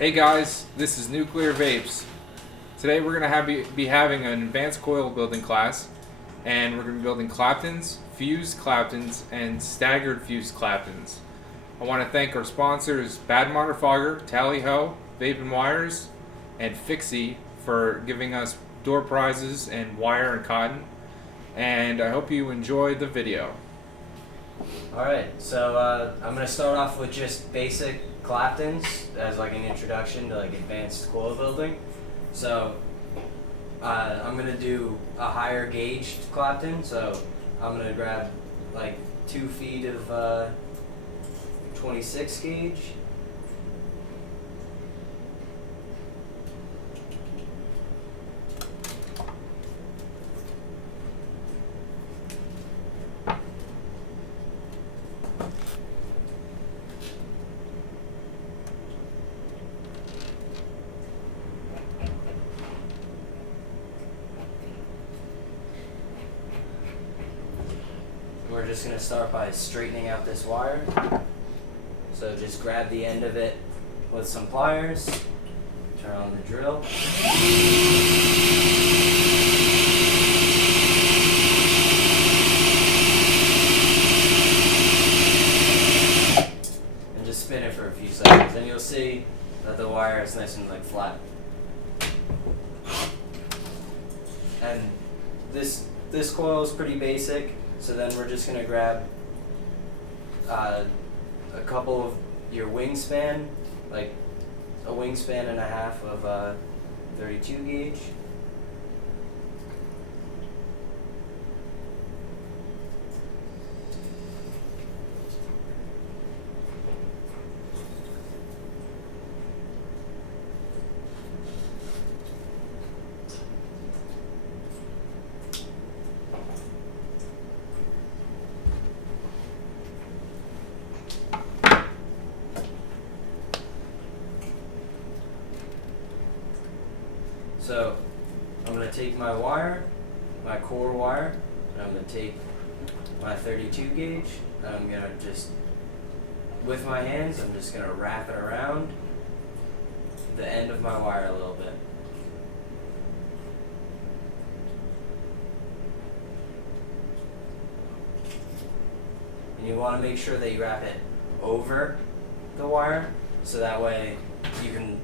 Hey guys, this is Nuclear Vapes. Today we're going to be having an advanced coil building class, and we're going to be building claptons, fused claptons, and staggered fused claptons. I want to thank our sponsors Bad Motor Fogger, Tally Ho, Vape and Wires, and Fixie for giving us door prizes and wire and cotton. And I hope you enjoyed the video. Alright, so I'm going to start off with just basic claptons as like an introduction to like advanced coil building. So I'm going to do a higher gauged clapton, so I'm going to grab like 2 feet of 26 gauge. We're just going to start by straightening out this wire. So just grab the end of it with some pliers, turn on the drill. And just spin it for a few seconds, and you'll see that the wire is nice and like flat. And this coil is pretty basic. So then we're just going to grab a couple of your wingspan, like a wingspan and a half of 32 gauge. So I'm going to take my wire, my core wire, and I'm going to take my 32 gauge, and I'm going to just, with my hands, I'm just going to wrap it around the end of my wire a little bit. And you want to make sure that you wrap it over the wire, so that way you can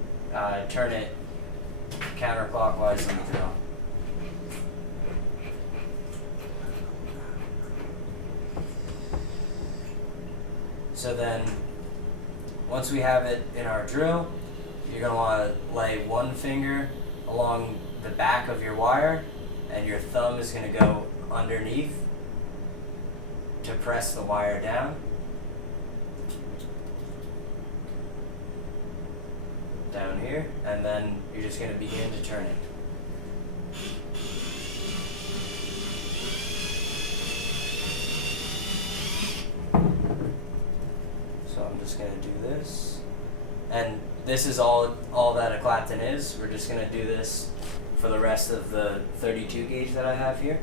turn it counterclockwise on the drill. So then, once we have it in our drill, you're going to want to lay one finger along the back of your wire, and your thumb is going to go underneath to press the wire down. Down here, and then you're just going to begin to turn it. So I'm just going to do this, and this is all that a clapton is. We're just going to do this for the rest of the 32 gauge that I have here.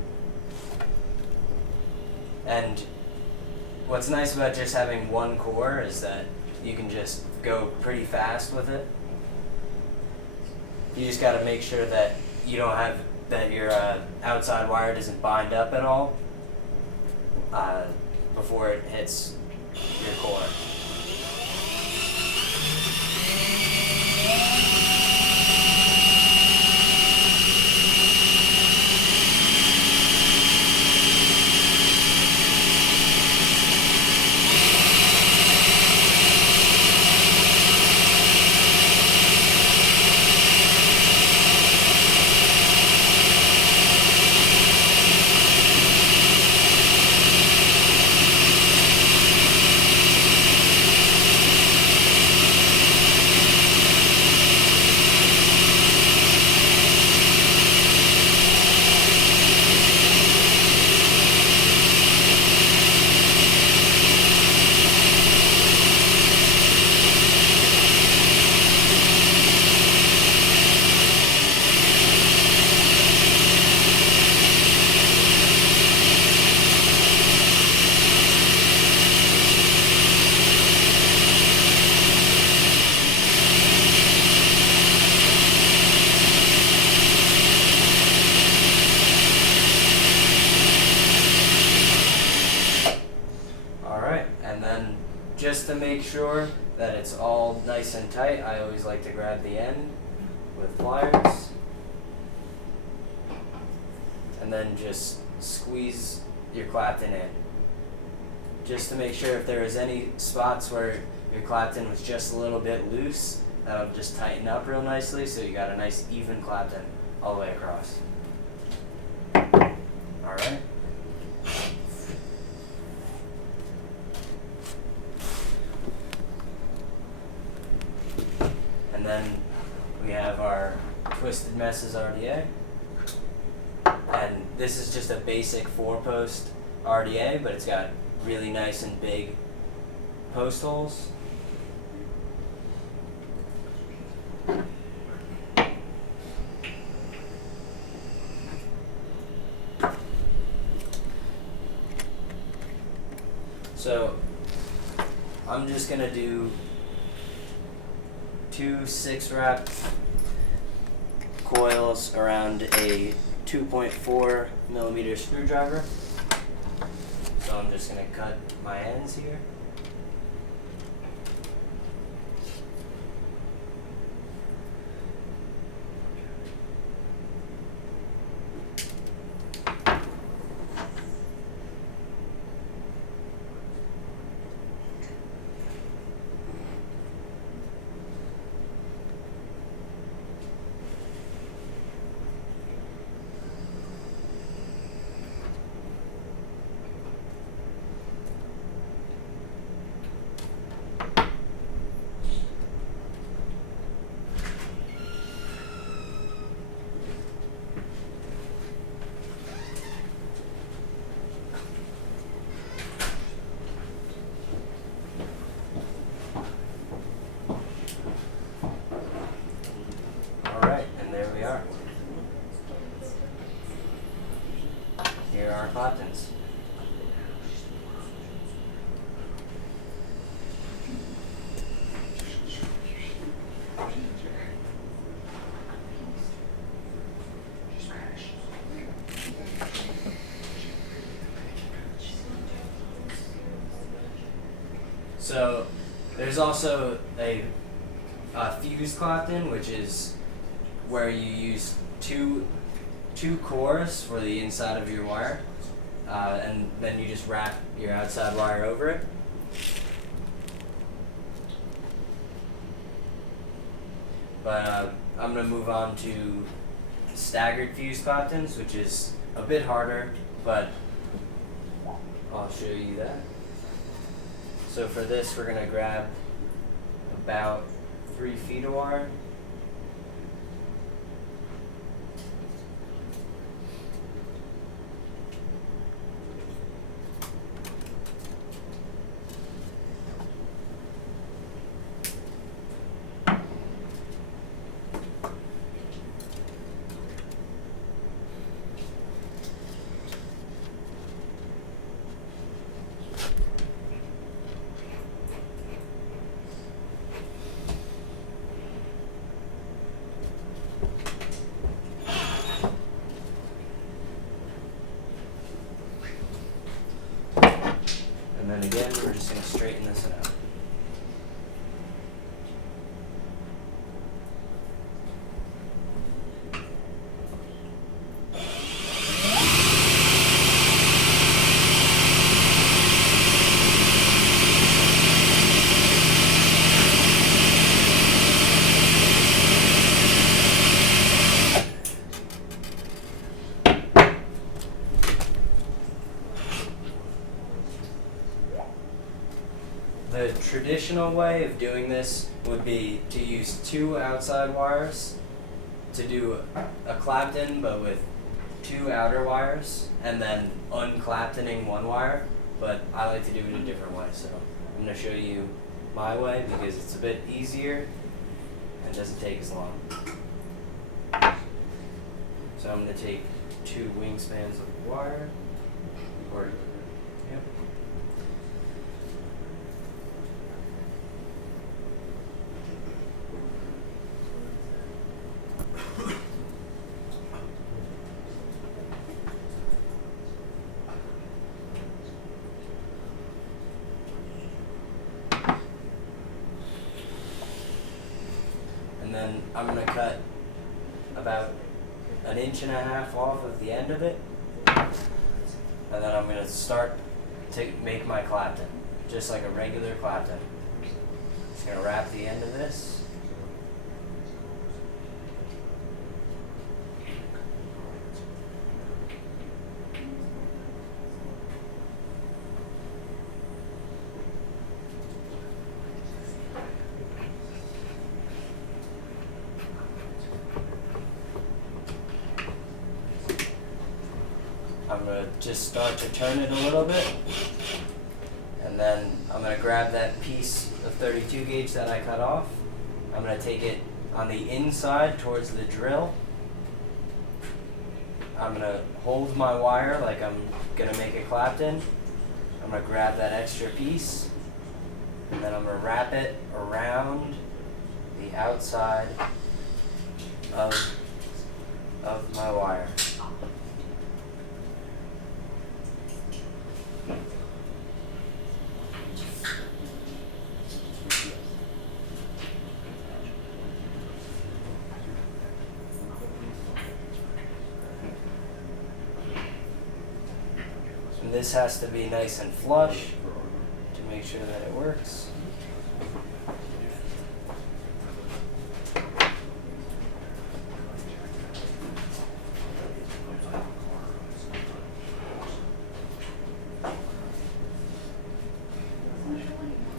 And what's nice about just having one core is that you can just go pretty fast with it. You just got to make sure that you don't have, that your outside wire doesn't bind up at all before it hits your core. just to make sure that it's all nice and tight, I always like to grab the end with pliers and then just squeeze your clapton in. Just to make sure if there is any spots where your clapton was just a little bit loose, that'll just tighten up real nicely so you got a nice even clapton all the way across. Alright. And then we have our Twisted Messes RDA. And this is just a basic 4-post RDA, but it's got really nice and big post holes. So I'm just gonna do 2 6-wrap coils around a 2.4 millimeter screwdriver. So I'm just gonna cut my ends here. Here are our claptons. So there's also a fused clapton, which is where you use two cores for the inside of your wire, and then you just wrap your outside wire over it. But I'm going to move on to staggered fused claptons, which is a bit harder, but I'll show you that. So for this, we're going to grab about 3 feet of wire. And then again, we're just going to straighten this out. The traditional way of doing this would be to use 2 outside wires to do a clapton, but with 2 outer wires, and then unclaptoning 1 wire. But I like to do it a different way, so I'm going to show you my way because it's a bit easier and doesn't take as long. So I'm going to take 2 wingspans of wire, or yep. I'm gonna cut about 1.5 inches off of the end of it, and then I'm gonna start to make my clapton, just like a regular clapton. Just gonna wrap the end of this. I'm going to just start to turn it a little bit, and then I'm going to grab that piece of 32 gauge that I cut off. I'm going to take it on the inside towards the drill. I'm going to hold my wire like I'm going to make a clapton. I'm going to grab that extra piece, and then I'm going to wrap it around the outside of my wire. And this has to be nice and flush to make sure that it works.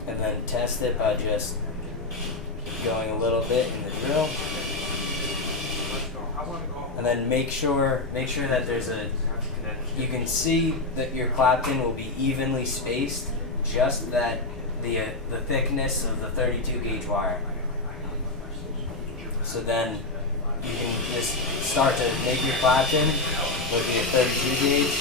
And then test it by just going a little bit in the drill. And then make sure that you can see that your clapton will be evenly spaced, just that the thickness of the 32 gauge wire. So then you can just start to make your clapton with your 32 gauge.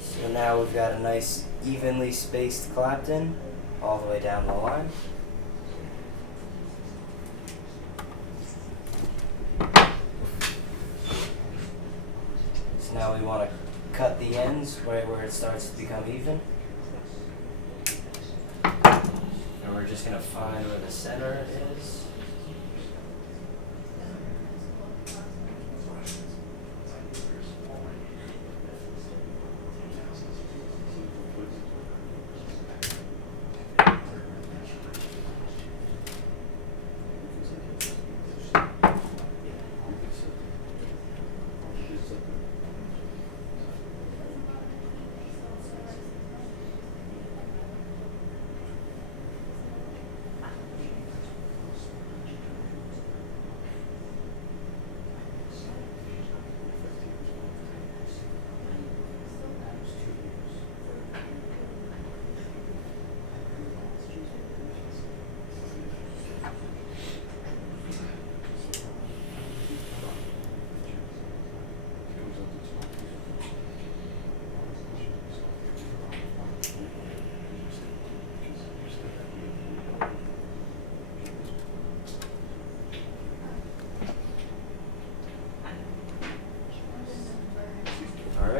So now we've got a nice evenly spaced clapton all the way down the line. So now we want to cut the ends right where it starts to become even. And we're just going to find where the center is.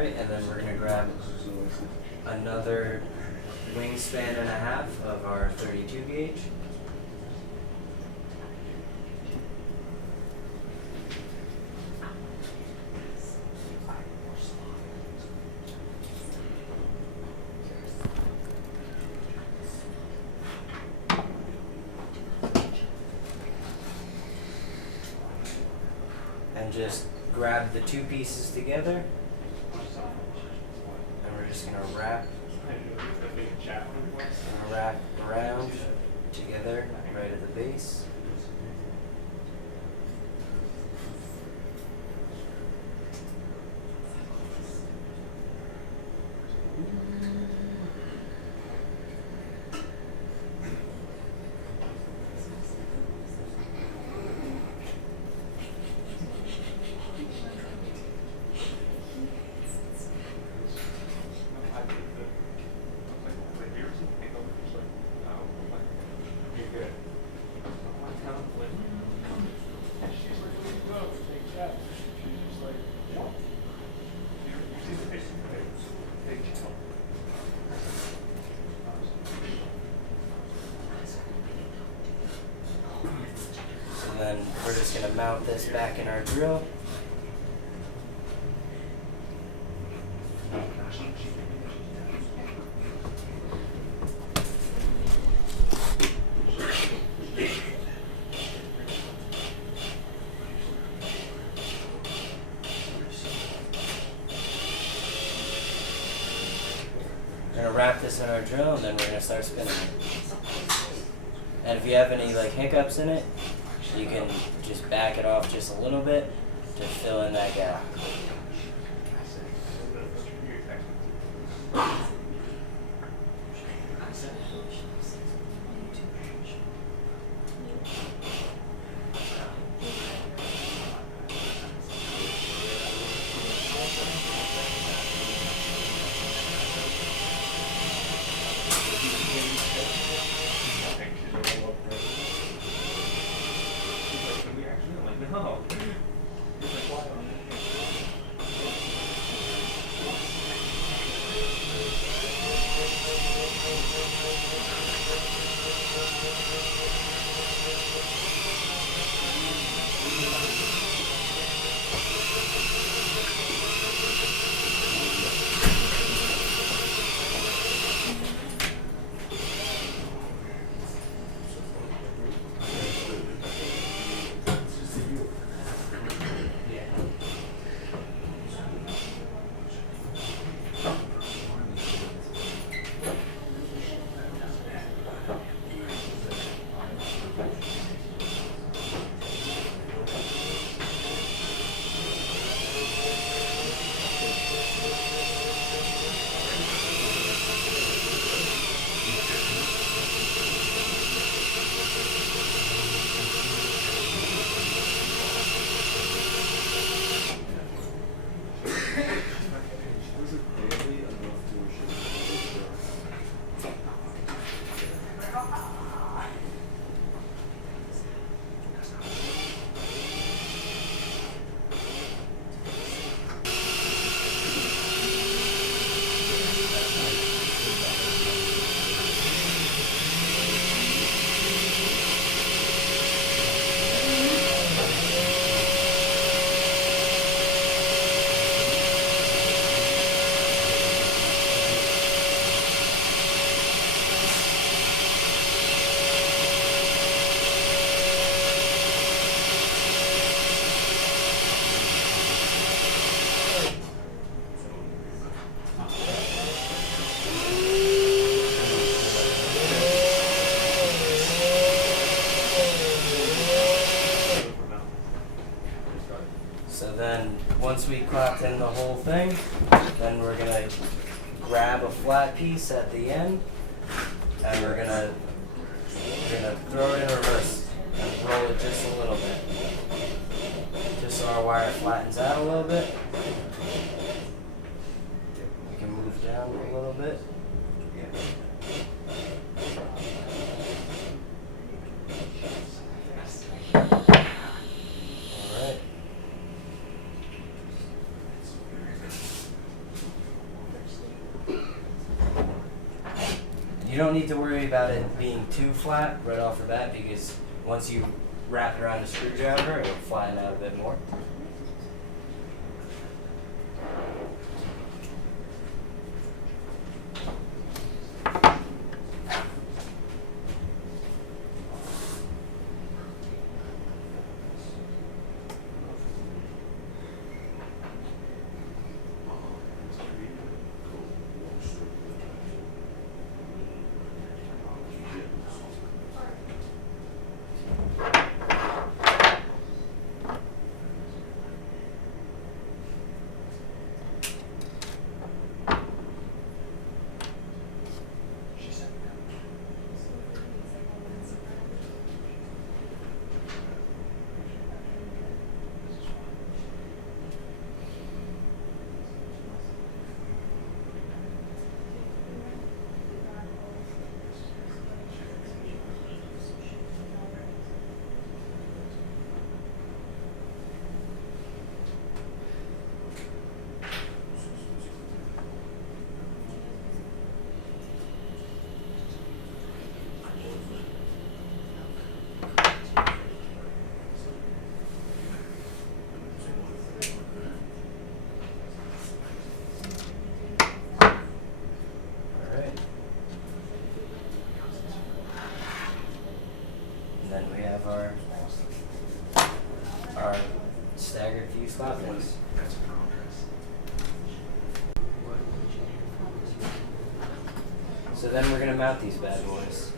Alright, and then we're going to grab another wingspan and a half of our 32 gauge. And just grab the two pieces together, and we're just gonna wrap around together right at the base. And then we're just going to mount this back in our drill. We're going to wrap this in our drill, and then we're going to start spinning it. And if you have any like hiccups in it, you can just back it off just a little bit to fill in that gap. So then once we clapped in the whole thing, then we're gonna grab a flat piece at the end, and we're gonna throw it in reverse and roll it just a little bit, just so our wire flattens out a little bit. We can move down a little bit. You don't need to worry about it being too flat right off the bat because once you wrap it around a screwdriver, it'll flatten out a bit more. Then we have our staggered fuse claptons. So then we're gonna mount these bad boys.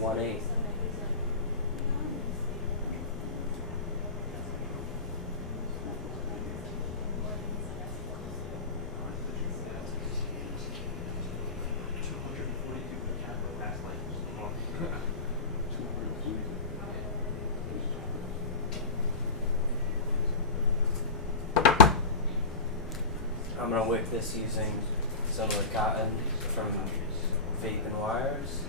1/8. I'm gonna wick this using some of the cotton from Vape and Wires.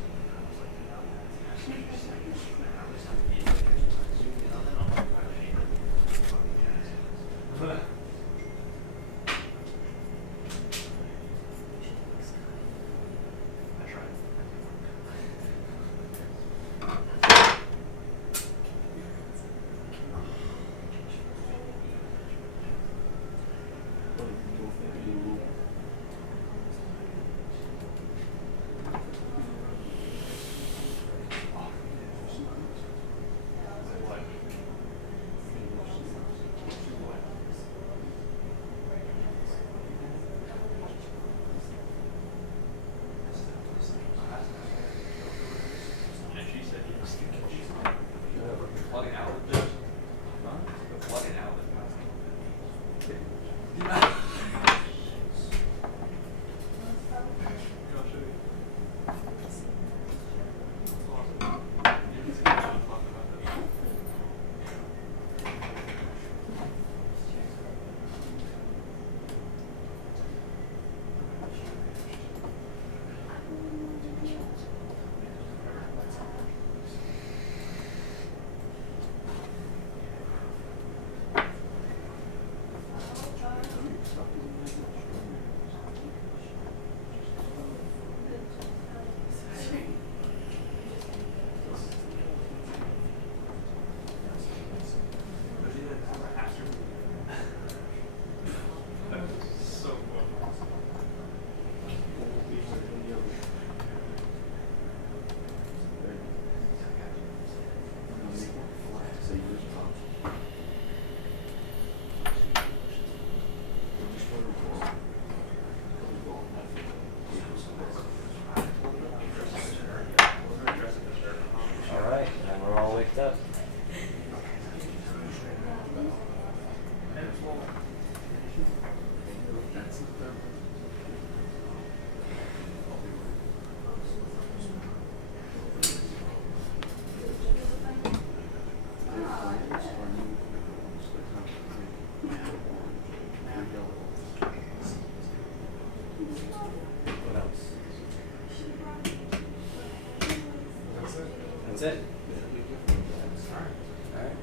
Alright, and we're all wicked up. What else? That's it. Alright.